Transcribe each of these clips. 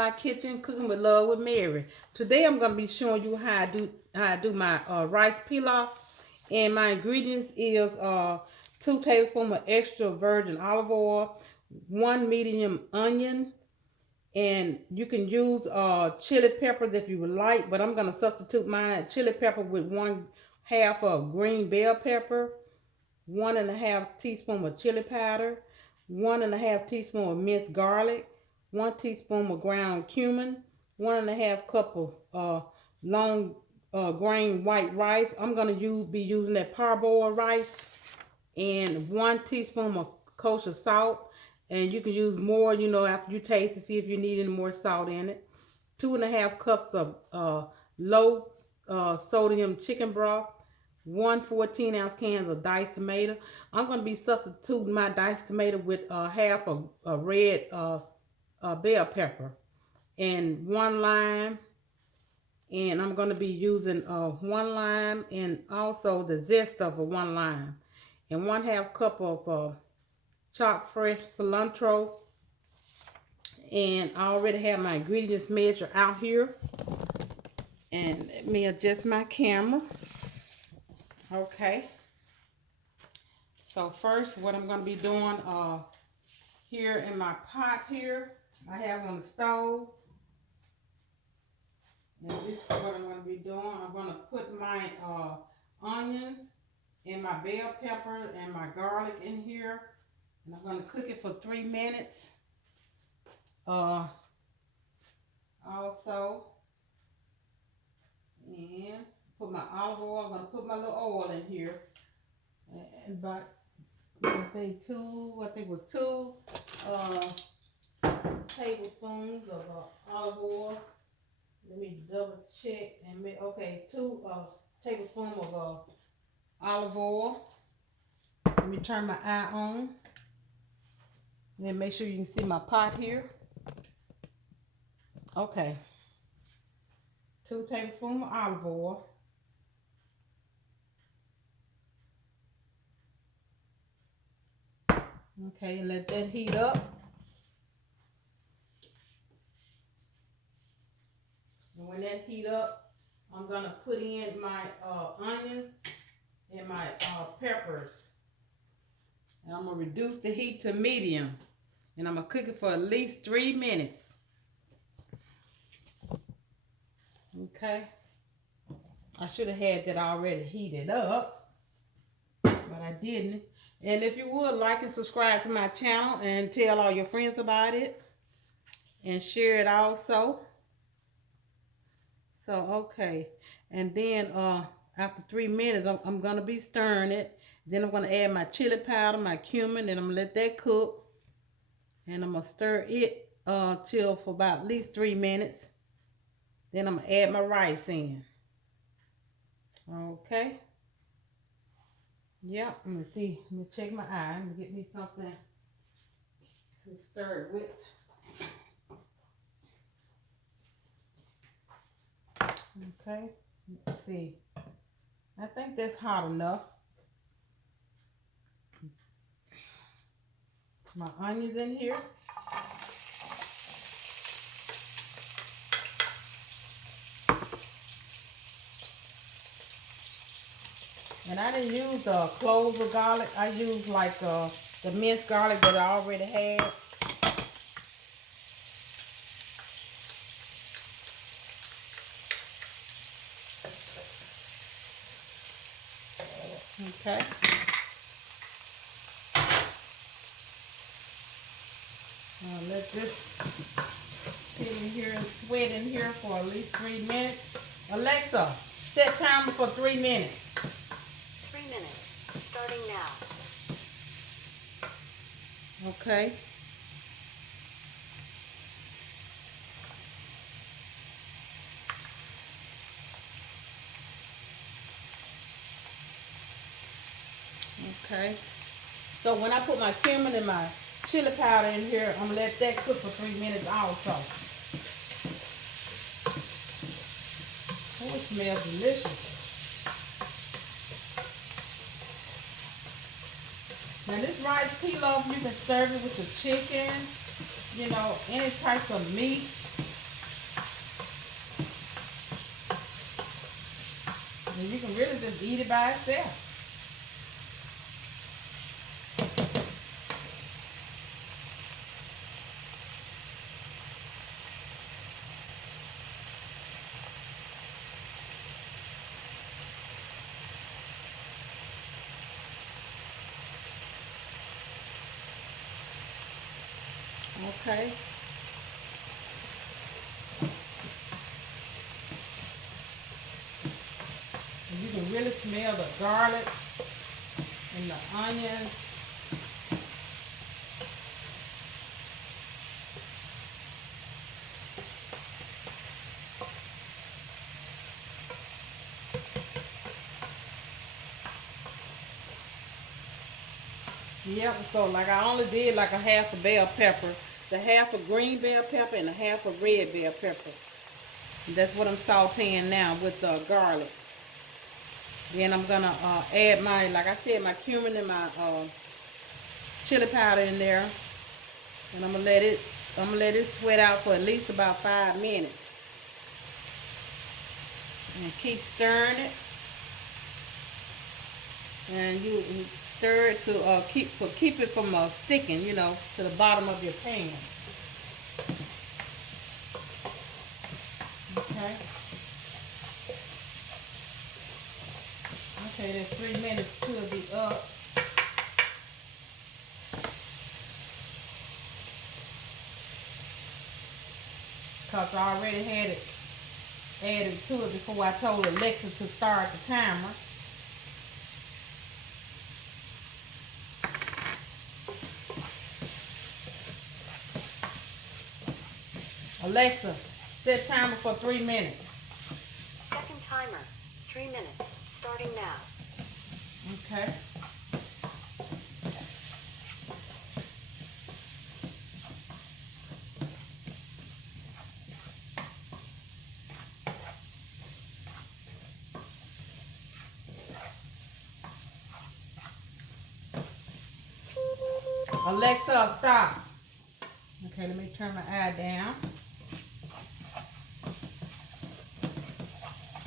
my kitchen, cooking with love with Mary. Today I'm gonna be showing you how I do my rice pilaf, and my ingredients is 2 tablespoons of extra virgin olive oil, 1 medium onion, and you can use chili peppers if you would like, but I'm gonna substitute my chili pepper with 1/2 of green bell pepper, 1½ teaspoon of chili powder, 1½ teaspoon of minced garlic, 1 teaspoon of ground cumin, 1½ cup of long grain white rice. I'm gonna be using that parboiled rice, and 1 teaspoon of kosher salt. And you can use more, after you taste to see if you need any more salt in it. 2½ cups of low sodium chicken broth, 1 14-ounce can of diced tomato. I'm going to be substituting my diced tomato with half a red bell pepper, and 1 lime. And I'm going to be using 1 lime, and also the zest of 1 lime, and 1/2 cup of chopped fresh cilantro. And I already have my ingredients measured out here. And let me adjust my camera. Okay. So first, what I'm going to be doing here in my pot here, I have on the stove. And this is what I'm going to be doing. I'm going to put my onions and my bell pepper and my garlic in here. And I'm going to cook it for 3 minutes. Also, and put my olive oil. I'm going to put my little oil in here. And about, I say 2, I think it was 2 tablespoons of olive oil. Let me double check and make, okay, 2 tablespoons of olive oil. Let me turn my eye on. And make sure you can see my pot here. Okay. 2 tablespoons of olive oil. Okay, and let that heat up. And when that heat up, I'm gonna put in my onions and my peppers. And I'm gonna reduce the heat to medium. And I'm gonna cook it for at least 3 minutes. Okay. I should have had that already heated up, but I didn't. And if you would, like and subscribe to my channel and tell all your friends about it. And share it also. So, okay. And then after 3 minutes, I'm going to be stirring it. Then I'm going to add my chili powder, my cumin, and I'm going to let that cook. And I'm going to stir it till for about at least 3 minutes. Then I'm going to add my rice in. Okay. Yep. Let me see. Let me check my eye. Let me get me something to stir it with. Okay. Let's see. I think that's hot enough. My onions in here. And I didn't use cloves of garlic. I used like the minced garlic that I already had. Okay. Let this sit in here and sweat in here for at least 3 minutes. Alexa, set timer for 3 minutes. 3 minutes, starting now. Okay. Okay. So when I put my cumin and my chili powder in here, I'm going to let that cook for 3 minutes also. Oh, it smells delicious. Now this rice pilaf, you can serve it with the chicken, any types of meat. And you can really just eat it by itself. Okay. And you can really smell the garlic and the onions. Yep, so like I only did like a half a bell pepper, the half a green bell pepper and a half a red bell pepper. And that's what I'm sauteing now with the garlic. Then I'm gonna add my, like I said, my cumin and my chili powder in there, and I'm gonna let it sweat out for at least about 5 minutes, and keep stirring it. And you stir it to keep it from sticking, you know, to the bottom of your pan. Okay. Okay, that 3 minutes could be up. Because I already had it added to it before I told Alexa to start the timer. Alexa, set timer for 3 minutes. Second timer, 3 minutes, starting now. Okay. Alexa, stop. Okay, let me turn my eye down.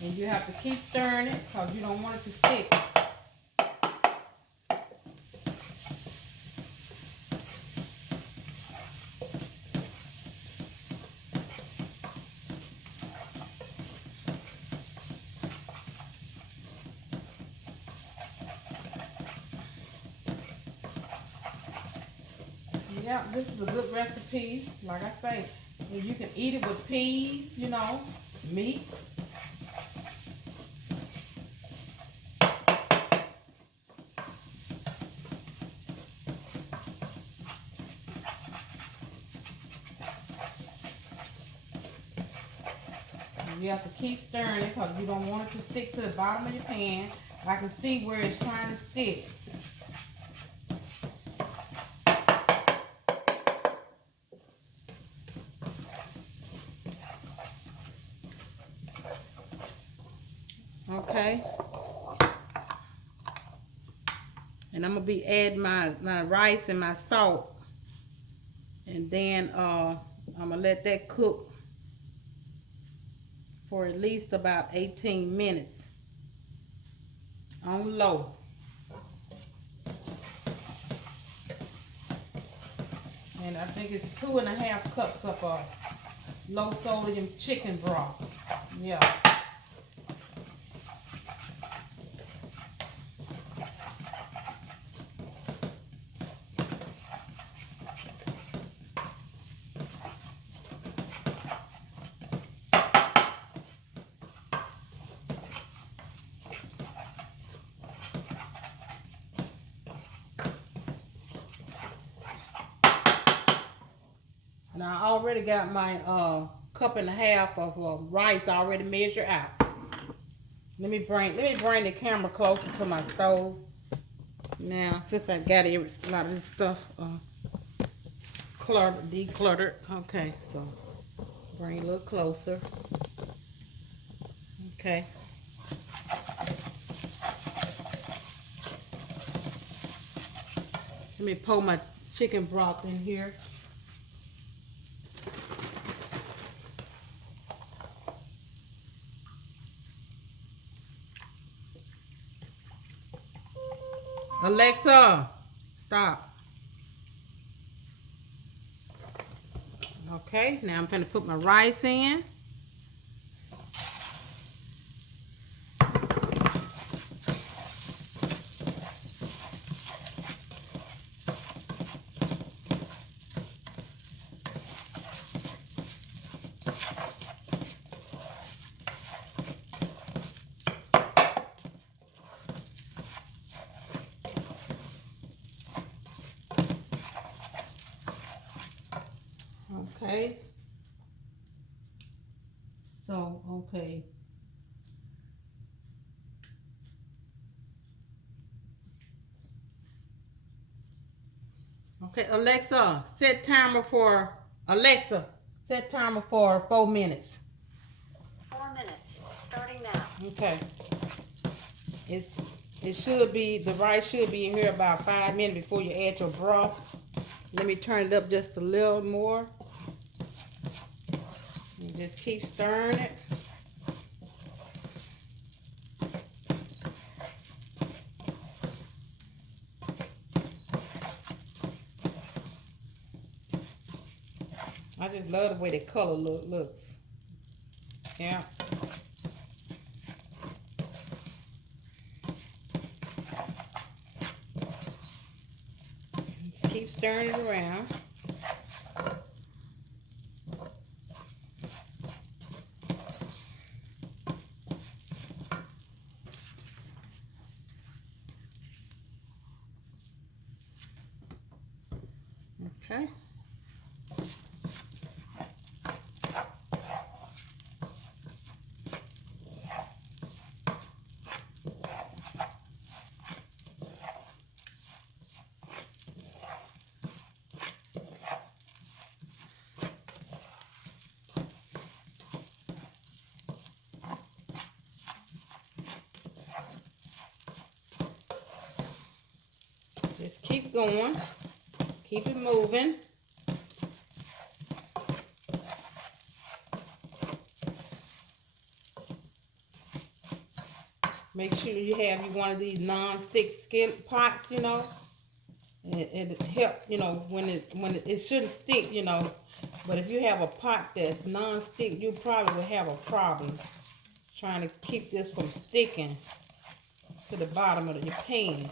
And you have to keep stirring it because you don't want it to stick. Yeah, this is a good recipe. Like I say, you can eat it with peas, you know, meat. And you have to keep stirring it because you don't want it to stick to the bottom of your pan. I can see where it's trying to stick. Okay. And I'm going to be adding my rice and my salt. And then I'm going to let that cook for at least about 18 minutes on low. And I think it's 2.5 cups of low sodium chicken broth. Yeah. And I already got my 1.5 cups of rice already measured out. Let me bring the camera closer to my stove. Now, since I got a lot of this stuff decluttered. Okay, so bring a little closer. Okay. Let me pour my chicken broth in here. Alexa, stop. Okay, now I'm going to put my rice in. Okay. So, okay. Okay, Alexa, set timer for 4 minutes. 4 minutes. Starting now. Okay. It's it should be the rice should be in here about 5 minutes before you add your broth. Let me turn it up just a little more. And just keep stirring it. I just love the way the color looks. Yeah. Just keep stirring it around. Okay. Just keep going. Keep it moving. Make sure you have you one of these non-stick skillet pots, you know. It help, you know, when it shouldn't stick, you know. But if you have a pot that's non-stick, you probably will have a problem trying to keep this from sticking to the bottom of your pan.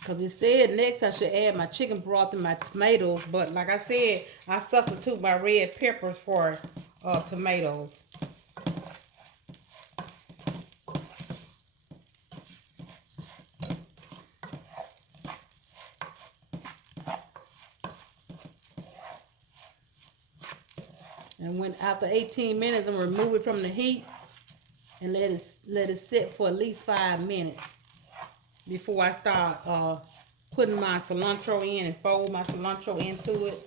Because it said next I should add my chicken broth and my tomatoes. But like I said, I substitute my red peppers for tomatoes. And when after 18 minutes, I'm gonna remove it from the heat and let it sit for at least 5 minutes before I start putting my cilantro in and fold my cilantro into it.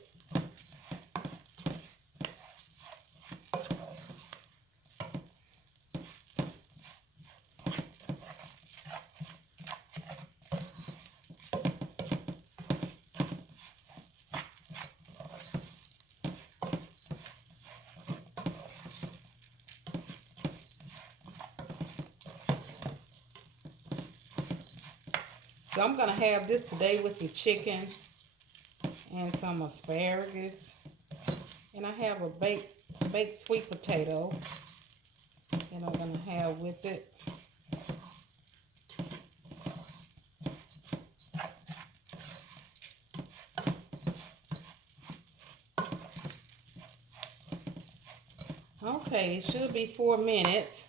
So I'm gonna have this today with some chicken and some asparagus, and I have a baked sweet potato that I'm gonna have with it. Okay, it should be 4 minutes.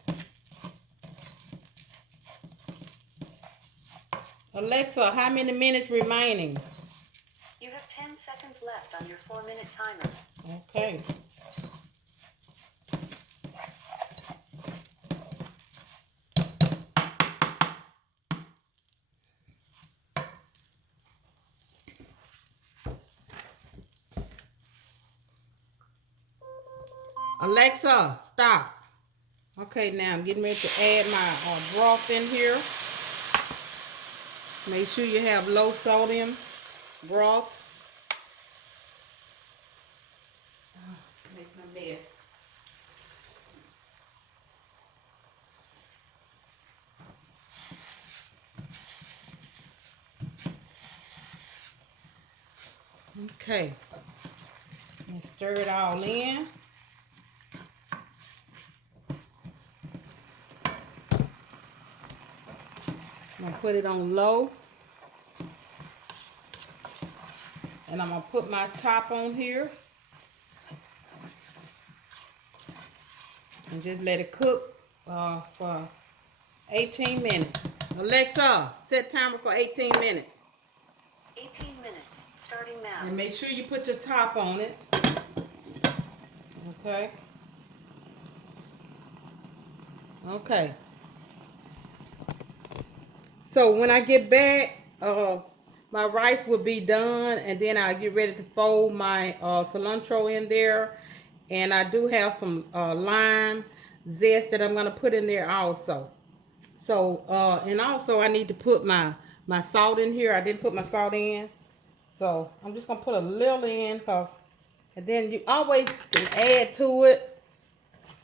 Alexa, how many minutes remaining? You have 10 seconds left on your 4-minute timer. Okay. Alexa, stop. Okay, now I'm getting ready to add my broth in here. Make sure you have low sodium broth. Make my mess. Okay, and stir it all in. I'm gonna put it on low, and I'm gonna put my top on here and just let it cook for 18 minutes. Alexa, set timer for 18 minutes. 18 minutes, starting now. And make sure you put your top on it. Okay. Okay. So when I get back, my rice will be done, and then I'll get ready to fold my cilantro in there. And I do have some lime zest that I'm going to put in there also. So, and also I need to put my salt in here. I didn't put my salt in. So I'm just going to put a little in, and then you always can add to it.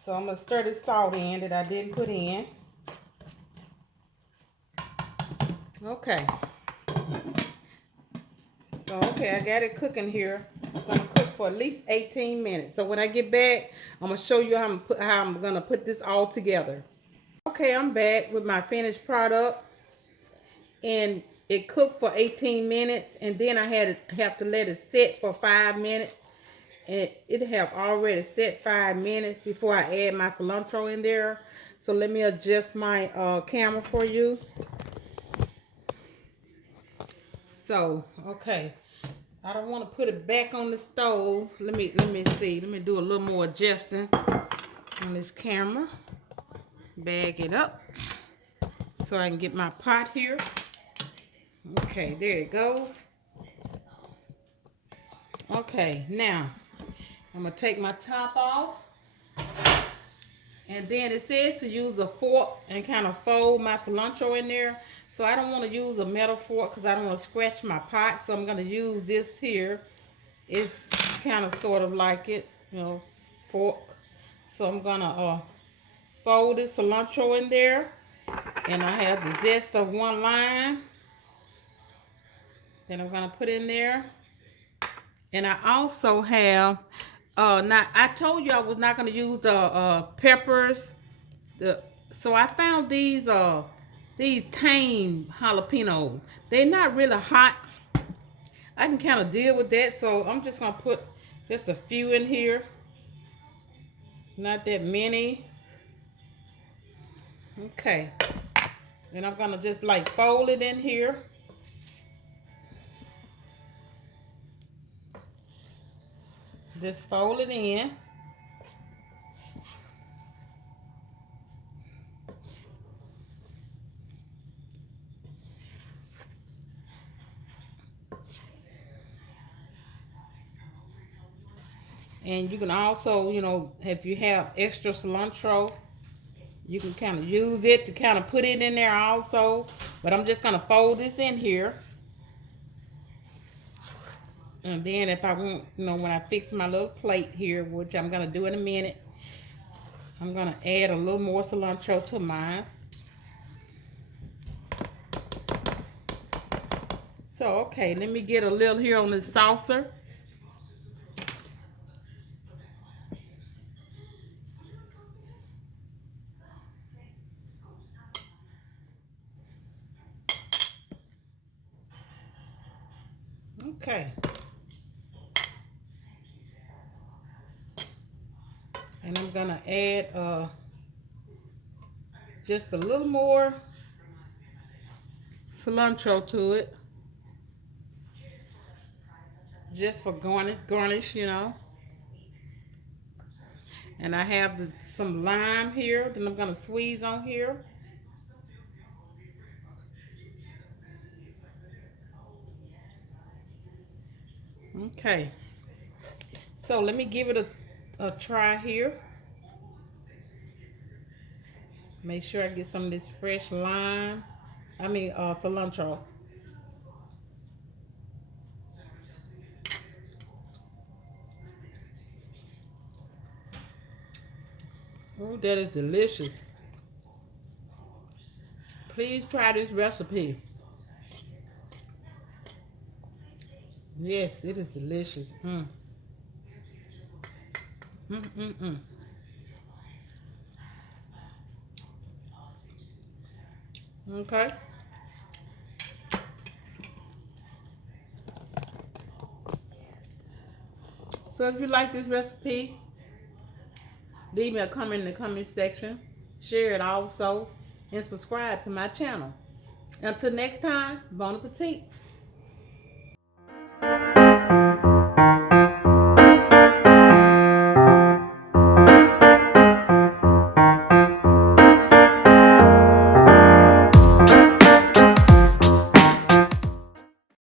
So I'm going to stir this salt in that I didn't put in. Okay. So, okay, I got it cooking here. It's going to cook for at least 18 minutes. So when I get back, I'm going to show you how I'm going to put this all together. Okay, I'm back with my finished product. And it cooked for 18 minutes. And then I have to let it sit for 5 minutes. And it have already set 5 minutes before I add my cilantro in there. So let me adjust my camera for you. So, okay. I don't want to put it back on the stove. Let me see. Let me do a little more adjusting on this camera. Bag it up so I can get my pot here. Okay, there it goes. Okay, now I'm going to take my top off. And then it says to use a fork and kind of fold my cilantro in there. So I don't want to use a metal fork because I don't want to scratch my pot. So I'm going to use this here. It's kind of sort of like it, you know, fork. So I'm going to fold this cilantro in there. And I have the zest of one lime. Then I'm going to put in there. And I also have, now I told you I was not going to use the peppers. So I found these tamed jalapeno. They're not really hot. I can kind of deal with that. So I'm just going to put just a few in here. Not that many. Okay. And I'm going to just like fold it in here. Just fold it in. And you can also, you know, if you have extra cilantro, you can kind of use it to kind of put it in there also. But I'm just going to fold this in here. And then if I want, you know, when I fix my little plate here, which I'm going to do in a minute, I'm going to add a little more cilantro to mine. So, okay, let me get a little here on this saucer. Okay. And I'm going to add just a little more cilantro to it. Just for garnish, you know. And I have some lime here that I'm going to squeeze on here. Okay. So let me give it a try here. Make sure I get some of this fresh lime. Cilantro. Oh, that is delicious. Please try this recipe. Yes, it is delicious. Mm, mm, mm. Okay. So if you like this recipe, leave me a comment in the comment section. Share it also. And subscribe to my channel. Until next time, bon appetit.